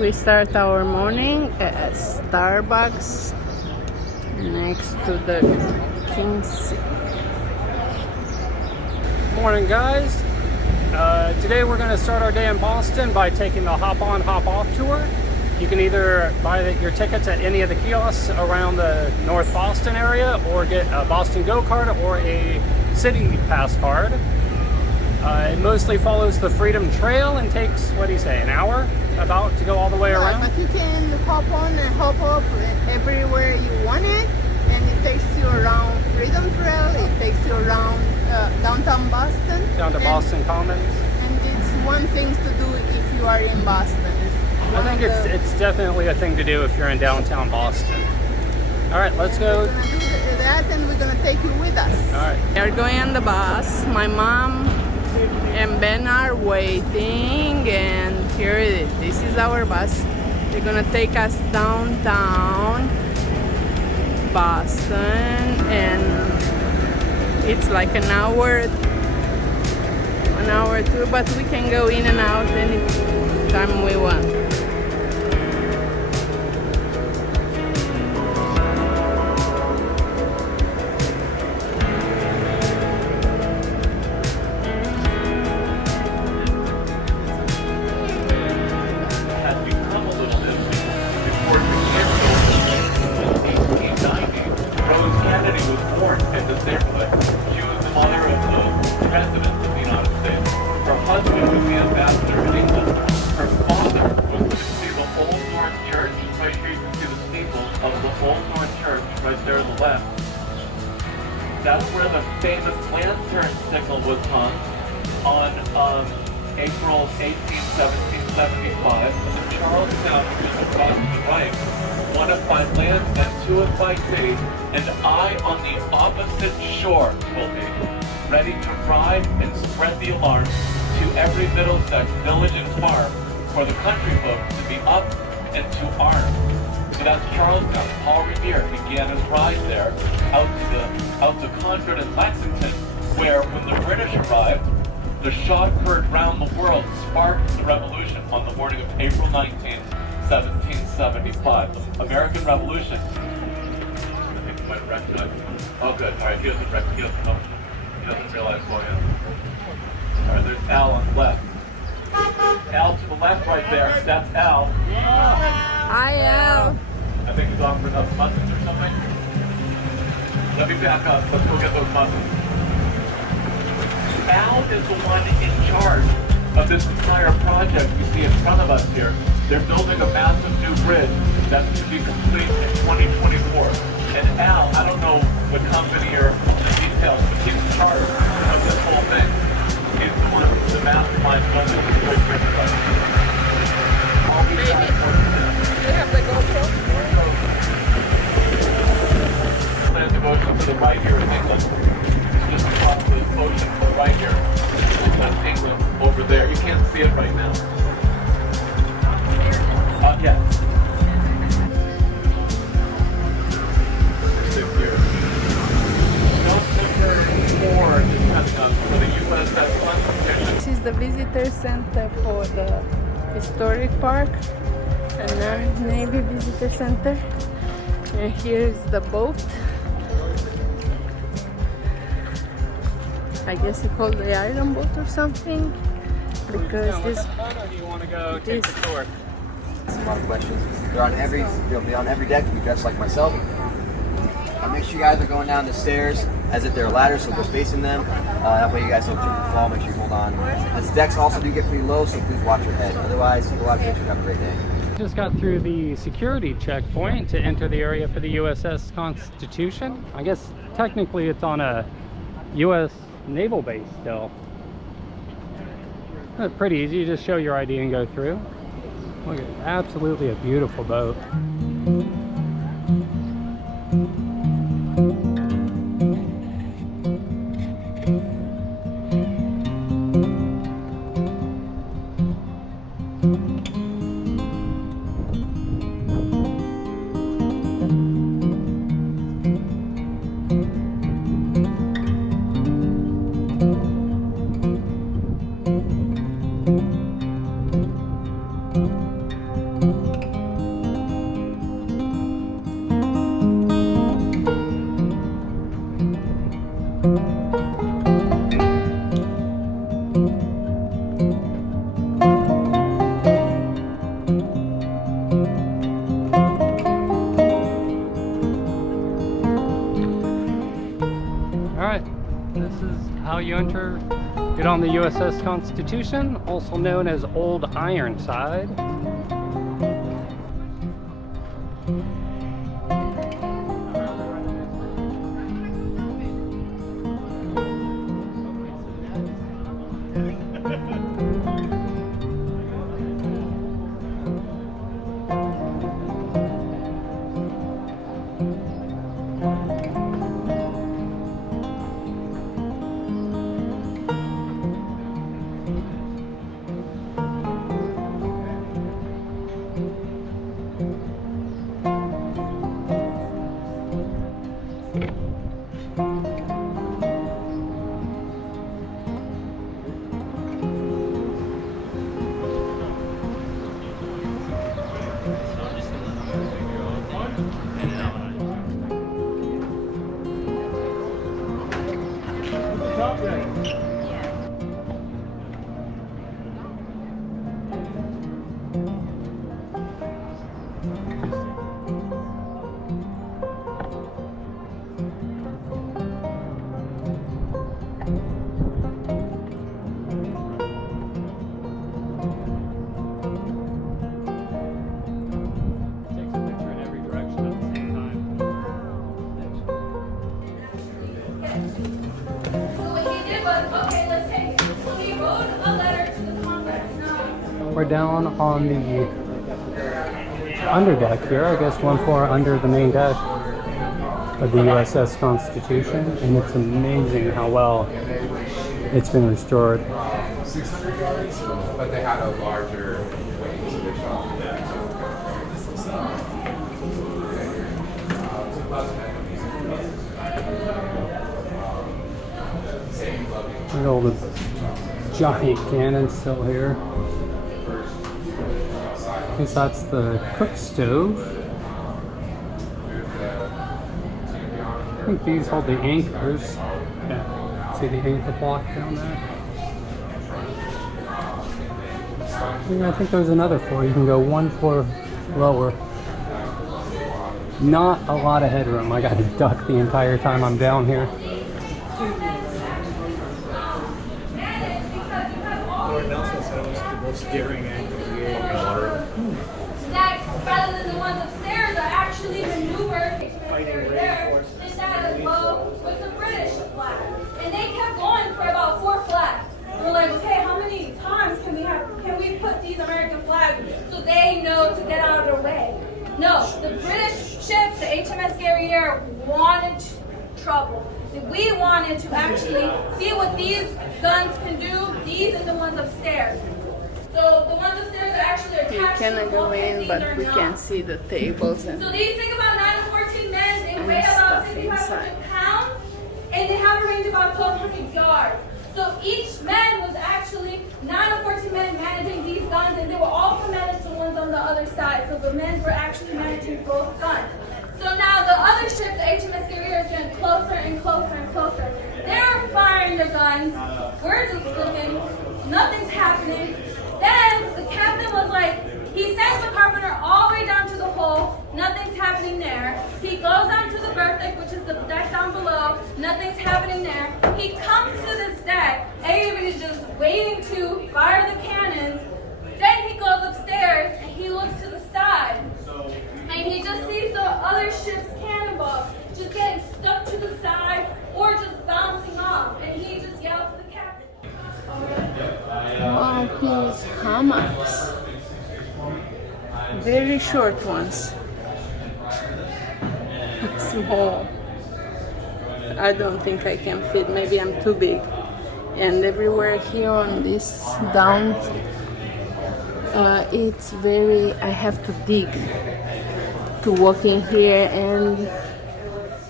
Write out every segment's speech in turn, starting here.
We start our morning at Starbucks next to the King's. Morning, guys. Today we're going to start our day in Boston by taking the hop on hop off tour. You can either buy your tickets at any of the kiosks around the North Boston area, or get a Boston Go card or a City Pass card. It mostly follows the Freedom Trail and takes, what do you say, an hour about to go all the way around? But you can hop on and hop off everywhere you want it, and it takes you around Freedom Trail, it takes you around downtown Boston. Down to Boston Commons. And it's one thing to do if you are in Boston. I think it's definitely a thing to do if you're in downtown Boston. All right, let's go. We're gonna do that, and we're gonna take you with us. All right. We're going on the bus. My mom and Ben are waiting, and here it is. This is our bus. They're gonna take us downtown Boston, and it's like an hour or two, but we can go in and out anytime we want. That's where the famous lantern signal was hung on April 18, 1775. The Charlestown, which is across the right, one up by land and two up by sea, and I on the opposite shore will be ready to ride and spread the alarm to every Middlesex village and farm for the country folk to be up and to arm. So that's Charlestown. Paul Revere began his ride there out to Concord and Lexington, where when the British arrived, the shot heard round the world sparked the revolution on the morning of April 19, 1775. American Revolution. I think he might recognize. Oh, good. All right, he doesn't realize who I am. All right, there's Al on the left. Al to the left right there. That's Al. Hi, Al. I think he's offering us muffins or something. Let me back up. Let's go get those muffins. Al is the one in charge of this entire project you see in front of us here. They're building a massive new bridge that's to be complete in 2024. And Al, I don't know the company or the details, but he's in charge of this whole thing. He's the one, the mastermind building this great bridge for us. All these guys working there. You have the GoPro? Plan to go to the right here in England. It's just across the ocean to the right here. That's England over there. You can't see it right now. Yeah. 6 years. November 4 is coming up for the USS competition. This is the visitor center for the historic park, and then Navy Visitor Center. And here's the boat. I guess it's called the Iron Boat or something, because this. Or do you want to go take the tour? A lot of questions. They'll be on every deck. You'll be dressed like myself. Make sure you guys are going down the stairs as if they're ladders, so go facing them. That way you guys don't trip and fall. Make sure you hold on. As decks also do get pretty low, so please watch your head. Otherwise, take a lot of pictures. Have a great day. Just got through the security checkpoint to enter the area for the USS Constitution. I guess technically it's on a U.S. naval base still. That's pretty easy. You just show your ID and go through. Look at absolutely a beautiful boat. enter, get on the USS Constitution, also known as Old Ironside. We're down on the underdeck here, I guess 1 floor under the main deck of the USS Constitution, and it's amazing how well it's been restored. 600 yards, but they had a larger wing, so they shot the deck. Look at all the giant cannons still here. I guess that's the cook stove. I think these hold the anchors. Yeah. See the anchor block down there? Yeah, I think there's another floor. You can go 1 floor lower. Not a lot of headroom. I got to duck the entire time I'm down here. Lord Nelson said it was the most daring act of the year. That rather than the ones upstairs are actually maneuvered Fighting reinforcements. They sat as well with the British flag. And they kept going for about 4 flags. And we're like, okay, how many times can we put these American flags so they know to get out of their way? No, the British ship, the HMS Guerriere, wanted trouble. We wanted to actually see what these guns can do. These are the ones upstairs. So the ones upstairs are actually attached You to the cannot go bulkhead. in, These but are we not. can see the tables and So these think about 9 to 14 men. They And weigh about stuff 6,500 inside. pounds, and they have a range of about 1,200 yards. So each man was actually 9 or 14 men managing these guns, and they were also managed the ones on the other side. So the men were actually managing both guns. So now the other ship, the HMS Guerriere, is getting closer and closer and closer. They're firing their guns. We're just looking. Nothing's happening. Then the captain was like, he sends the carpenter all the way down to the hull. Nothing's happening there. He goes down to the berth deck, which is the deck down below. Nothing's happening there. He comes to this deck. Everybody's just waiting to fire the cannons. Then he goes upstairs and he looks to the side. And he just sees the other ship's cannonballs just getting stuck to the side or just bouncing off. And he just yells to the captain. wow, here's hammocks. Very short ones. Small. I don't think I can fit. Maybe I'm too big. And everywhere here on this down, it's very. I have to dig to walk in here, and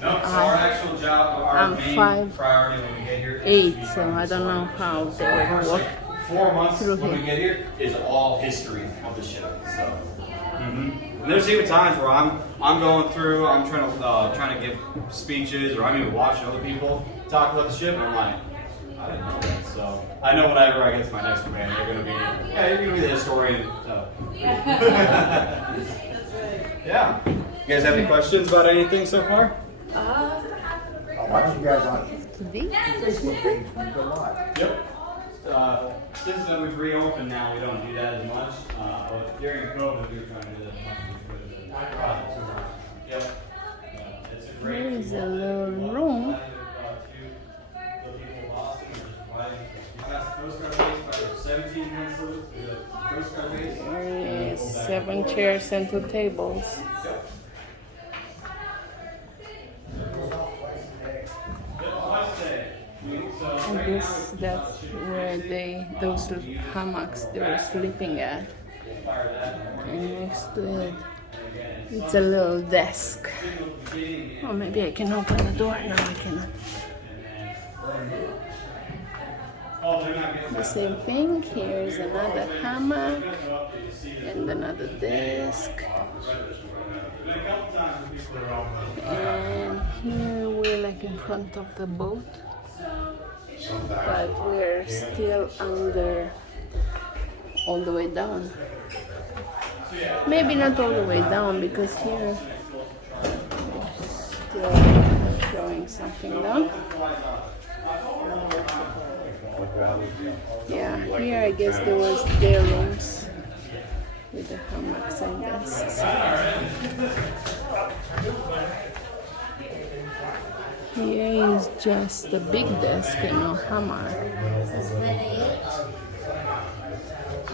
I'm 5'8", so I don't know how they will walk 4 months through when we here. get here is all history of the ship. So, And there's even times where I'm going through, I'm trying to give speeches, or I'm even watching other people talk about the ship, and I'm like, I didn't know that. So I know whenever I get to my next command, you're gonna be the historian. So. Yeah. You guys have any questions about anything so far? Watch you guys on Today? Facebook page when you go live. Yep. Since then we've reopened now, we don't do that as much. But during COVID, we were trying to do that as much as we could. Yep. It's a great There is a tool. little room. The people of Boston are just riding. That's the Coast Guard base by the 17 gun salute. The Coast Guard base. There is 7 chairs and 2 tables. I guess that's where those hammocks they were sleeping at. And next to it, it's a little desk. Oh, maybe I can open the door. No, I cannot. The same thing. Here's another hammock and another desk. And here we're like in front of the boat, but we're still under all the way down. Maybe not all the way down because here still showing something down. Yeah, here I guess there was their rooms with the hammocks and desks. Here is just a big desk and no hammock.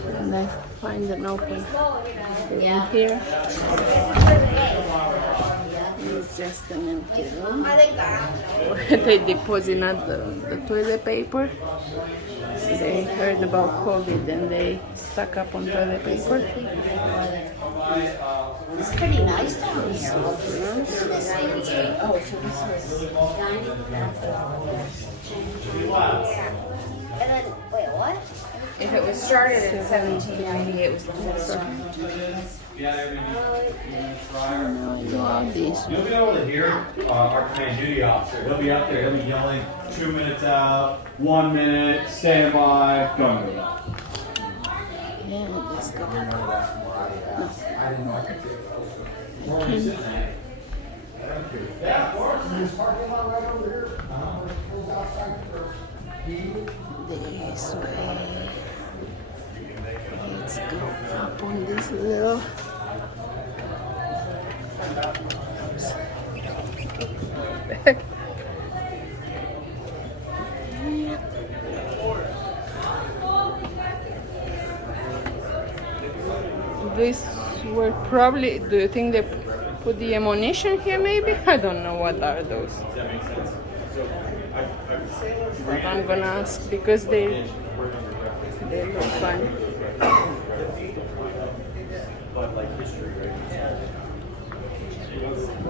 And I find an open room here. It's just an empty room where they deposit the toilet paper. They heard about COVID and they stock up on toilet paper. It's pretty nice down here. Oh, so this was 90? And then, wait, what? If it was started in 1790, it was the whole time. All these. You'll be able to hear our command duty officer. He'll be up there. He'll be yelling 2 minutes out, 1 minute, stand by, don't move. Yeah, this guy. I didn't know I could do it. Yeah, of course. This way. Let's go up on this little. This were probably. Do you think they put the ammunition here? Maybe I don't know what are those. Does that make sense? So, But I'm gonna ask because they look fun. But like history, right?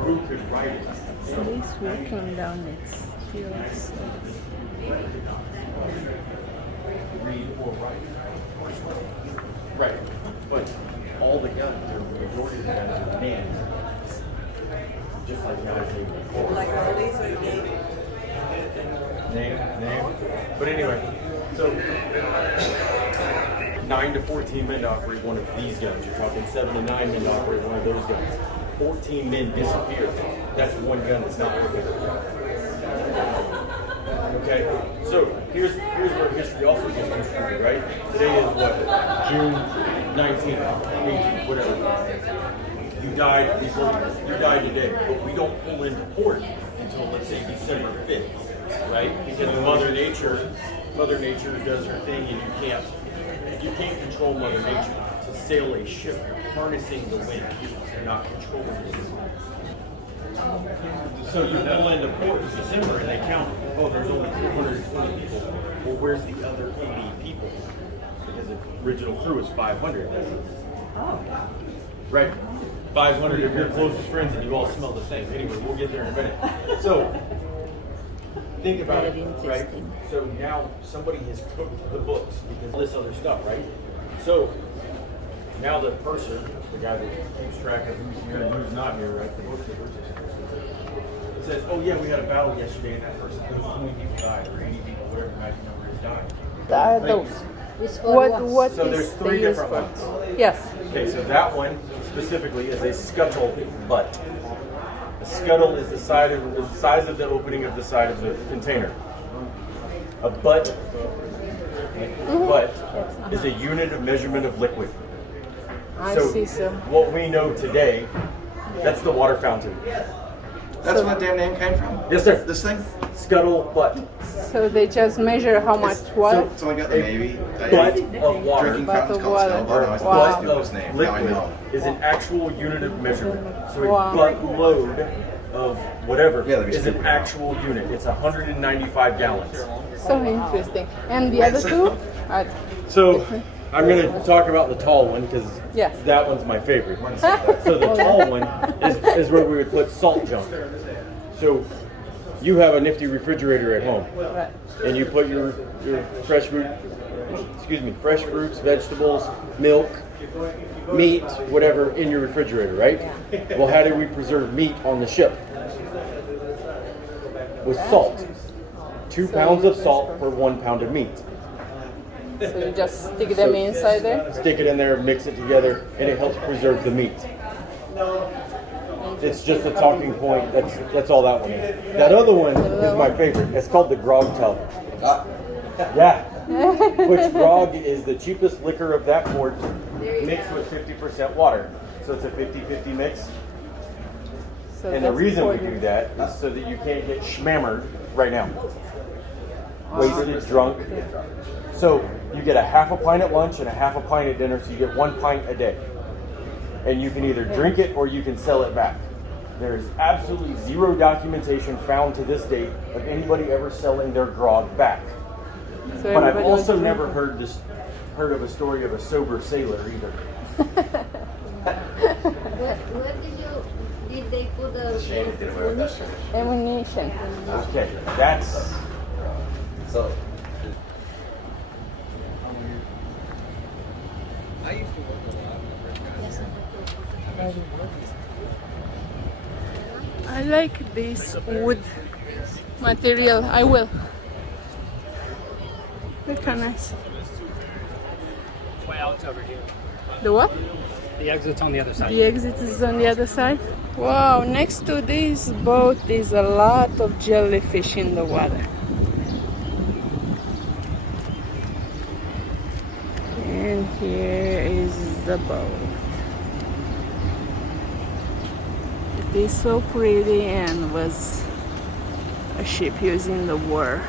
Who could write it? At least walking down it still. Read or write. Right. But all the guns, the majority of the guns are named. Just like guys named before. Like all these are named. Name. But anyway, so 9 to 14 men to operate one of these guns. You're talking 7 to 9 men to operate one of those guns. 14 men disappear. That's one gun that's not prepared. Okay, so here's where history also gets construed, right? Today is what? June 19th, 18th, whatever. You died today, but we don't pull into port until, let's say, December 5th, right? Because Mother Nature does her thing, and you can't control Mother Nature. To sail a ship, you're harnessing the wind, you're not controlling it. So you pull into port in December and they count, oh, there's only 220 people. Well, where's the other 80 people? Because the original crew is 500. Oh. Right? 500 of your closest friends and you all smell the same. Anyway, we'll get there in a minute. So, think about it, right? So now somebody has cooked the books because of this other stuff, right? So, now the purser, the guy that keeps track of who's here and who's not here, right? The bookkeeper, says, oh yeah, we had a battle yesterday and that person, those 20 people died, or 80 people, whatever the magic number is, died. Those. What so there's 3 different ones. Yes. Okay, so that one specifically is a scuttle butt. A scuttle is the size of the opening of the side of the container. A butt is a unit of measurement of liquid. I see. So what we know today, that's the water fountain. That's where the damn name came from? Yes, sir. This thing? Scuttle butt. so they just measure how much water. Someone got the Navy. Butt of water. Drinking Butt fountain's of called water. Scuttle. I always Wow. thought it was his name. Now I Liquid know. is an actual unit of measurement. So a Wow. butt load of whatever Yeah, that'd be is an stupid. actual unit. It's 195 gallons. So interesting. And the other two are So I'm going to talk about the tall one because Yes. that one's my favorite. So the tall one is where we would put salt junk. So you have a nifty refrigerator at home, right. and you put your fresh fruits, vegetables, milk, meat, whatever in your refrigerator, right? Well, how do we preserve meat on the ship? With salt. 2 pounds of salt per 1 pound of meat. So you just stick them inside there. Stick it in there, mix it together, and it helps preserve the meat. It's just a talking point. That's all that one is. That other one is my favorite. It's called the grog tub. Yeah. Which grog is the cheapest liquor of that port mixed with 50% water. So it's a 50-50 mix. So And the that's reason we important. do that is so that you can't get schmammered right now. Wasted, drunk. So you get a half a pint at lunch and a half a pint at dinner, so you get 1 pint a day. And you can either drink it or you can sell it back. There is absolutely zero documentation found to this date of anybody ever selling their grog back. So But I've everybody also was never drinking. heard of a story of a sober sailor either. Where did they put the ammunition? Ammunition. Okay, that's So, I like this wood material. I will. Look how nice. Way out over here. The what? The exit's on the other side. The exit is on the other side. Wow, next to this boat is a lot of jellyfish in the water. And here is the boat. It is so pretty and was a ship used in the war.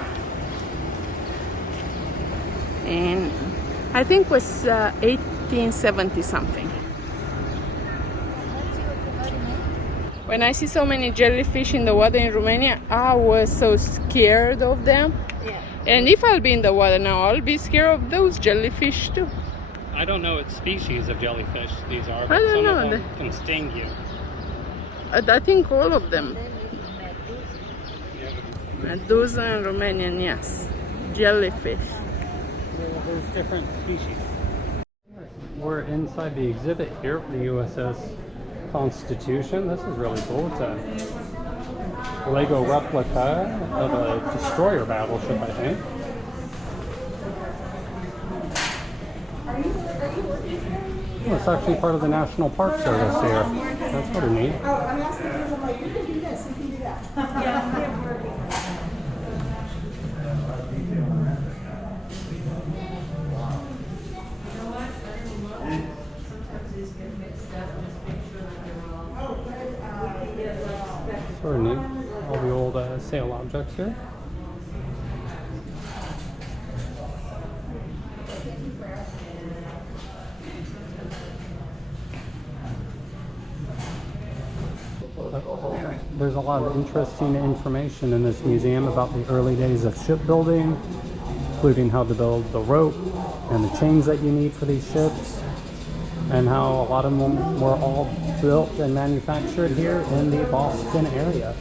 And I think was 1870 something. When I see so many jellyfish in the water in Romania, I was so scared of them. Yeah. And if I'll be in the water now, I'll be scared of those jellyfish too. I don't know what species of jellyfish these are, I but don't some know. of them can sting you. I think all of them. Medusa and Romanian, yes. Jellyfish. There's different species. We're inside the exhibit here for the USS Constitution. This is really cool. It's a Lego replica of a destroyer battleship, I think. Oh, it's actually part of the National Park Service here. That's pretty neat. Sort of neat. All the old sail objects here. There's a lot of interesting information in this museum about the early days of shipbuilding, including how to build the rope and the chains that you need for these ships, and how a lot of them were all built and manufactured here in the Boston area.